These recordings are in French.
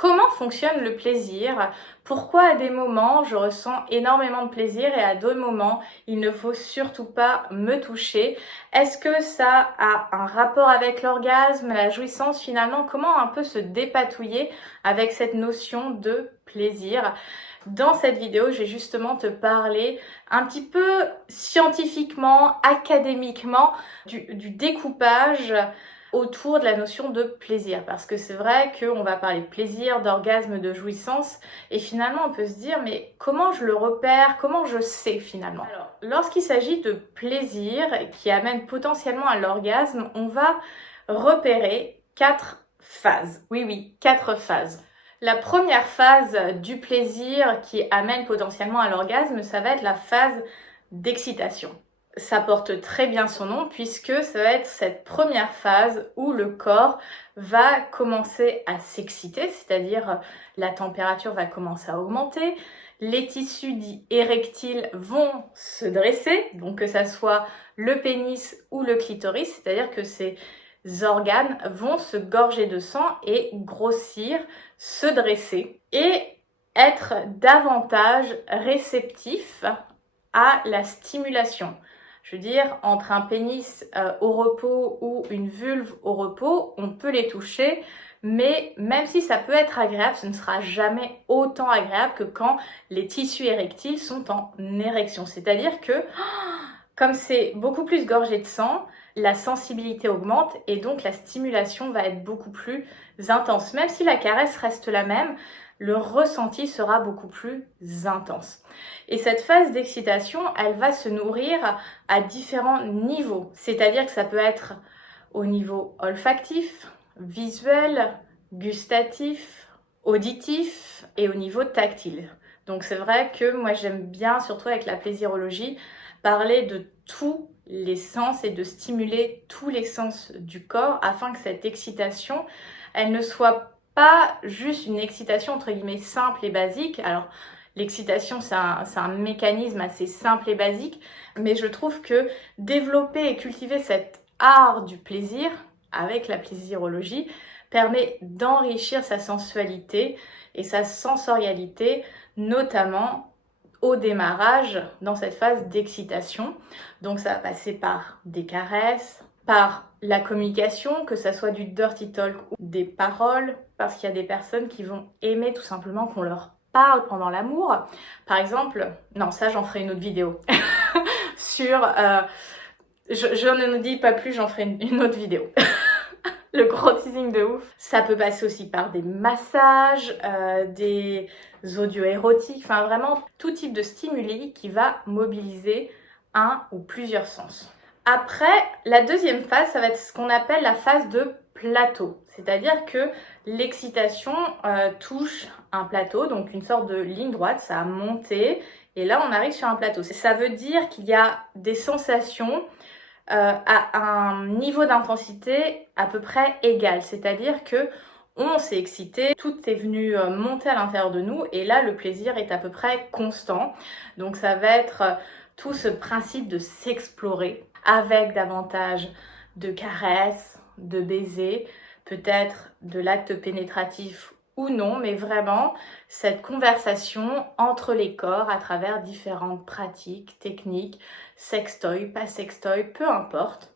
comment fonctionne le plaisir? Pourquoi à des moments je ressens énormément de plaisir et à d'autres moments il ne faut surtout pas me toucher? Est-ce que ça a un rapport avec l'orgasme, la jouissance finalement? Comment un peu se dépatouiller avec cette notion de plaisir? Dans cette vidéo, je vais justement te parler un petit peu scientifiquement, académiquement du découpage autour de la notion de plaisir, parce que c'est vrai qu'on va parler de plaisir, d'orgasme, de jouissance, et finalement on peut se dire mais comment je le repère, comment je sais finalement? Alors, lorsqu'il s'agit de plaisir qui amène potentiellement à l'orgasme, on va repérer 4 phases. Oui, 4 phases. La première phase du plaisir qui amène potentiellement à l'orgasme, ça va être la phase d'excitation. Ça porte très bien son nom puisque ça va être cette première phase où le corps va commencer à s'exciter, c'est-à-dire la température va commencer à augmenter, les tissus dits érectiles vont se dresser, donc que ça soit le pénis ou le clitoris, c'est-à-dire que ces organes vont se gorger de sang et grossir, se dresser et être davantage réceptifs à la stimulation. Je veux dire, entre un pénis au repos ou une vulve au repos, on peut les toucher, mais même si ça peut être agréable, ce ne sera jamais autant agréable que quand les tissus érectiles sont en érection. C'est-à-dire que, comme c'est beaucoup plus gorgé de sang, la sensibilité augmente et donc la stimulation va être beaucoup plus intense. Même si la caresse reste la même, le ressenti sera beaucoup plus intense. Et cette phase d'excitation, elle va se nourrir à différents niveaux. C'est-à-dire que ça peut être au niveau olfactif, visuel, gustatif, auditif et au niveau tactile. Donc c'est vrai que moi j'aime bien, surtout avec la plaisirologie, parler de tous les sens et de stimuler tous les sens du corps afin que cette excitation, elle ne soit pas juste une excitation entre guillemets simple et basique. Alors l'excitation c'est un mécanisme assez simple et basique, mais je trouve que développer et cultiver cet art du plaisir avec la plaisirologie permet d'enrichir sa sensualité et sa sensorialité, notamment au démarrage dans cette phase d'excitation. Donc ça va passer par des caresses, par la communication, que ça soit du dirty talk ou des paroles, parce qu'il y a des personnes qui vont aimer tout simplement qu'on leur parle pendant l'amour. Par exemple, non, ça j'en ferai une autre vidéo sur... je ne dis pas plus, j'en ferai une autre vidéo. Le gros teasing de ouf. Ça peut passer aussi par des massages, des audios érotiques, enfin vraiment tout type de stimuli qui va mobiliser un ou plusieurs sens. Après, la deuxième phase, ça va être ce qu'on appelle la phase de plateau. C'est-à-dire que l'excitation touche un plateau, donc une sorte de ligne droite, ça a monté, et là on arrive sur un plateau. Ça veut dire qu'il y a des sensations à un niveau d'intensité à peu près égal, c'est-à-dire que on s'est excité, tout est venu monter à l'intérieur de nous et là le plaisir est à peu près constant. Donc ça va être tout ce principe de s'explorer avec davantage de caresses, de baisers, peut-être de l'acte pénétratif ou non, mais vraiment cette conversation entre les corps à travers différentes pratiques, techniques, sextoy, pas sextoy, peu importe,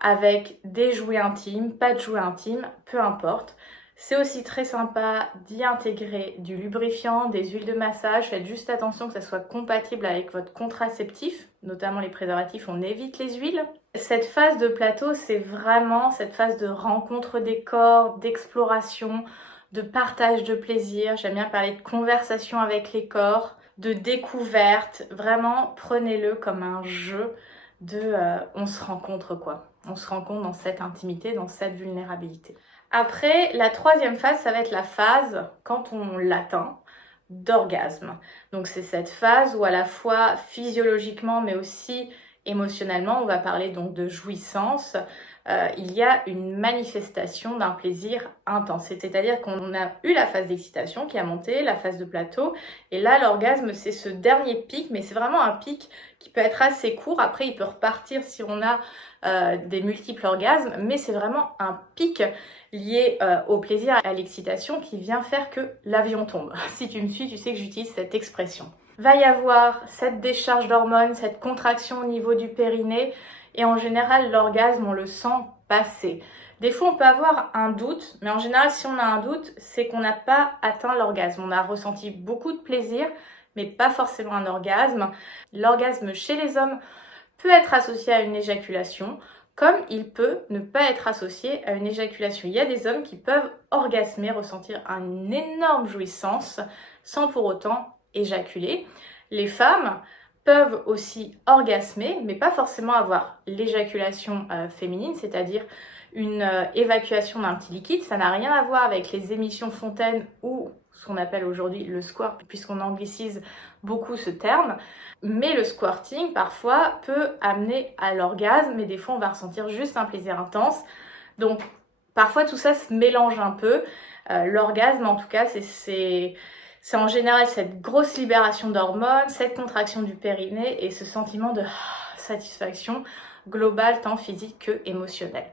avec des jouets intimes, pas de jouets intimes, peu importe. C'est aussi très sympa d'y intégrer du lubrifiant, des huiles de massage. Faites juste attention que ça soit compatible avec votre contraceptif, notamment les préservatifs, on évite les huiles. Cette phase de plateau, c'est vraiment cette phase de rencontre des corps, d'exploration, de partage de plaisir. J'aime bien parler de conversation avec les corps, de découverte. Vraiment, prenez-le comme un jeu de on se rencontre quoi. On se rencontre dans cette intimité, dans cette vulnérabilité. Après, la troisième phase, ça va être la phase, quand on l'atteint, d'orgasme. Donc c'est cette phase où à la fois physiologiquement mais aussi émotionnellement, on va parler donc de jouissance, il y a une manifestation d'un plaisir intense. C'est-à-dire qu'on a eu la phase d'excitation qui a monté, la phase de plateau, et là l'orgasme c'est ce dernier pic, mais c'est vraiment un pic qui peut être assez court. Après il peut repartir si on a des multiples orgasmes, mais c'est vraiment un pic lié au plaisir, à l'excitation qui vient faire que l'avion tombe. Si tu me suis, tu sais que j'utilise cette expression. Va y avoir cette décharge d'hormones, cette contraction au niveau du périnée, et en général l'orgasme on le sent passer. Des fois on peut avoir un doute, mais en général si on a un doute c'est qu'on n'a pas atteint l'orgasme. On a ressenti beaucoup de plaisir mais pas forcément un orgasme. L'orgasme chez les hommes peut être associé à une éjaculation, comme il peut ne pas être associé à une éjaculation. Il y a des hommes qui peuvent orgasmer, ressentir une énorme jouissance sans pour autant éjaculer. Les femmes peuvent aussi orgasmer, mais pas forcément avoir l'éjaculation féminine, c'est-à-dire une évacuation d'un petit liquide. Ça n'a rien à voir avec les émissions fontaines ou ce qu'on appelle aujourd'hui le squirt, puisqu'on anglicise beaucoup ce terme. Mais le squirting, parfois, peut amener à l'orgasme, mais des fois, on va ressentir juste un plaisir intense. Donc, parfois, tout ça se mélange un peu. L'orgasme, en tout cas, c'est en général cette grosse libération d'hormones, cette contraction du périnée et ce sentiment de satisfaction globale, tant physique que émotionnelle.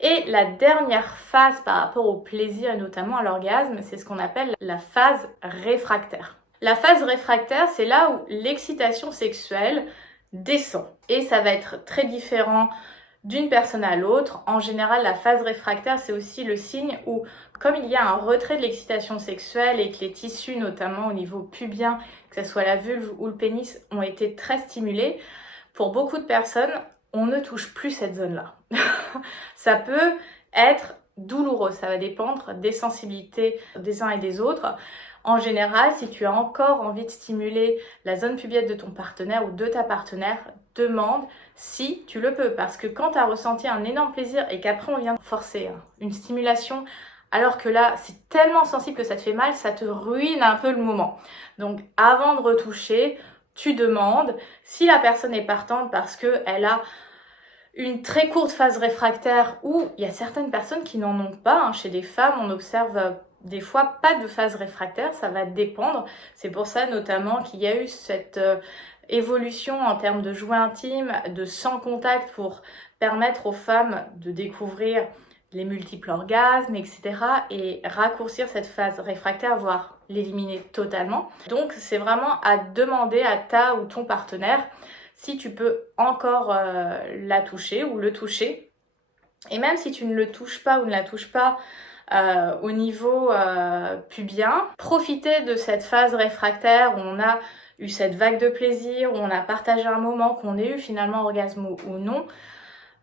Et la dernière phase par rapport au plaisir et notamment à l'orgasme, c'est ce qu'on appelle la phase réfractaire. La phase réfractaire, c'est là où l'excitation sexuelle descend. Et ça va être très différent d'une personne à l'autre. En général, la phase réfractaire, c'est aussi le signe où, comme il y a un retrait de l'excitation sexuelle et que les tissus, notamment au niveau pubien, que ce soit la vulve ou le pénis, ont été très stimulés, pour beaucoup de personnes, on ne touche plus cette zone-là. Ça peut être douloureux, ça va dépendre des sensibilités des uns et des autres. En général, si tu as encore envie de stimuler la zone pubienne de ton partenaire ou de ta partenaire, demande si tu le peux. Parce que quand tu as ressenti un énorme plaisir et qu'après on vient forcer une stimulation, alors que là, c'est tellement sensible que ça te fait mal, ça te ruine un peu le moment. Donc avant de retoucher, tu demandes si la personne est partante parce qu'elle a une très courte phase réfractaire ou il y a certaines personnes qui n'en ont pas. Chez les femmes, on observe des fois pas de phase réfractaire, ça va dépendre. C'est pour ça notamment qu'il y a eu cette évolution en termes de jouets intimes, de sans contact pour permettre aux femmes de découvrir les multiples orgasmes, etc. et raccourcir cette phase réfractaire, voire l'éliminer totalement. Donc c'est vraiment à demander à ta ou ton partenaire si tu peux encore la toucher ou le toucher. Et même si tu ne le touches pas ou ne la touches pas au niveau pubien, profitez de cette phase réfractaire où on a eu cette vague de plaisir, où on a partagé un moment, qu'on ait eu finalement orgasme ou non,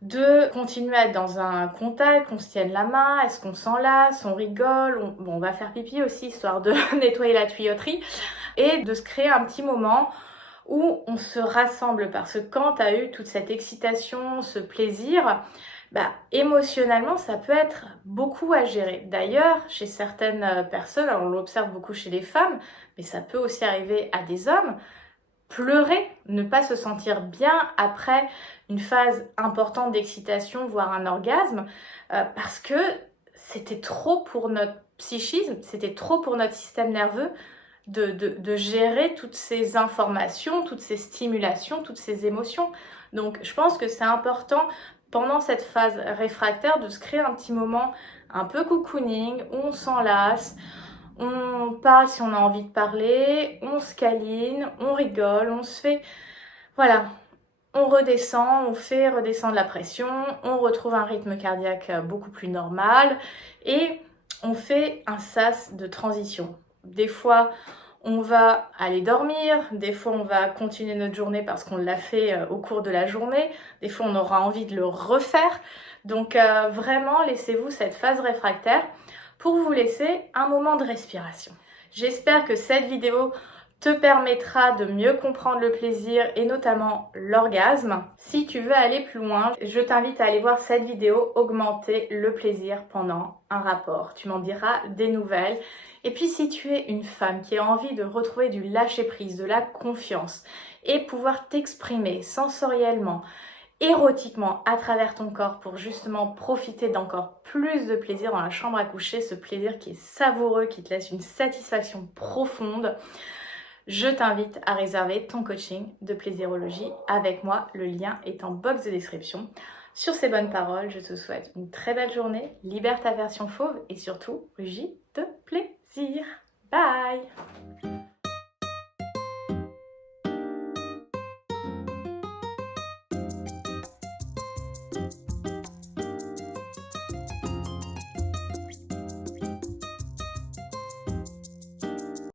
de continuer à être dans un contact, qu'on se tienne la main, est-ce qu'on s'enlace, on rigole, on va faire pipi aussi histoire de nettoyer la tuyauterie et de se créer un petit moment où on se rassemble parce que quand tu as eu toute cette excitation, ce plaisir, émotionnellement ça peut être beaucoup à gérer. D'ailleurs, chez certaines personnes, alors on l'observe beaucoup chez les femmes, mais ça peut aussi arriver à des hommes, pleurer, ne pas se sentir bien après une phase importante d'excitation, voire un orgasme, parce que c'était trop pour notre psychisme, c'était trop pour notre système nerveux de gérer toutes ces informations, toutes ces stimulations, toutes ces émotions. Donc je pense que c'est important pendant cette phase réfractaire de se créer un petit moment un peu cocooning, où on s'enlace, on parle si on a envie de parler, on se câline, on rigole, on se fait... Voilà, on redescend, on fait redescendre la pression, on retrouve un rythme cardiaque beaucoup plus normal et on fait un sas de transition. Des fois, on va aller dormir, des fois on va continuer notre journée parce qu'on l'a fait au cours de la journée, des fois on aura envie de le refaire. Donc vraiment, laissez-vous cette phase réfractaire pour vous laisser un moment de respiration. J'espère que cette vidéo te permettra de mieux comprendre le plaisir et notamment l'orgasme. Si tu veux aller plus loin, je t'invite à aller voir cette vidéo Augmenter le plaisir pendant un rapport. Tu m'en diras des nouvelles. Et puis si tu es une femme qui a envie de retrouver du lâcher-prise, de la confiance et pouvoir t'exprimer sensoriellement érotiquement à travers ton corps pour justement profiter d'encore plus de plaisir dans la chambre à coucher, ce plaisir qui est savoureux, qui te laisse une satisfaction profonde, je t'invite à réserver ton coaching de plaisirologie avec moi. Le lien est en box de description. Sur ces bonnes paroles, je te souhaite une très belle journée, libère ta version fauve et surtout, rugie de plaisir.